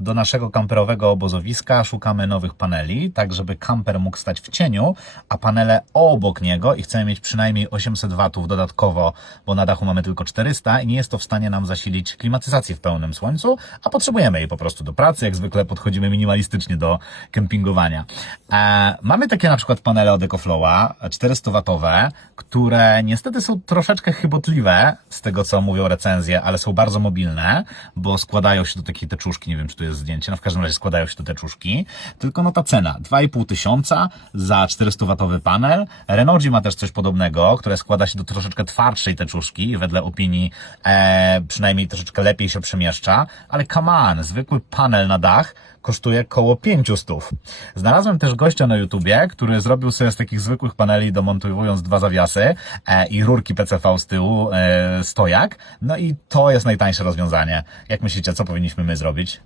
do naszego kamperowego obozowiska szukamy nowych paneli, tak żeby kamper mógł stać w cieniu, a panele obok niego i chcemy mieć przynajmniej 800 watów dodatkowo, bo na dachu mamy tylko 400 i nie jest to w stanie nam zasilić klimatyzacji w pełnym słońcu, a potrzebujemy jej po prostu do pracy. Jak zwykle podchodzimy minimalistycznie do kempingowania. E, mamy takie na przykład panele od EcoFlowa, 400 watowe, które niestety są troszeczkę chybotliwe z tego, co mówią recenzje, ale są bardzo mobilne, bo składają się do takiej teczuszki, nie wiem, czy tu jest zdjęcie, no w każdym razie składają się do teczuszki, tylko no ta cena, 2,5 tysiąca za 400-watowy panel. Renogy ma też coś podobnego, które składa się do troszeczkę twardszej teczuszki, wedle opinii e, przynajmniej troszeczkę lepiej się przemieszcza, ale come on, zwykły panel na dach kosztuje koło 500. Znalazłem też gościa na YouTubie, który zrobił sobie z takich zwykłych paneli, domontowując dwa zawiasy e, i rurki PCV z tyłu, e, stojak. No i to jest najtańsze rozwiązanie. Jak myślicie, co powinniśmy my zrobić?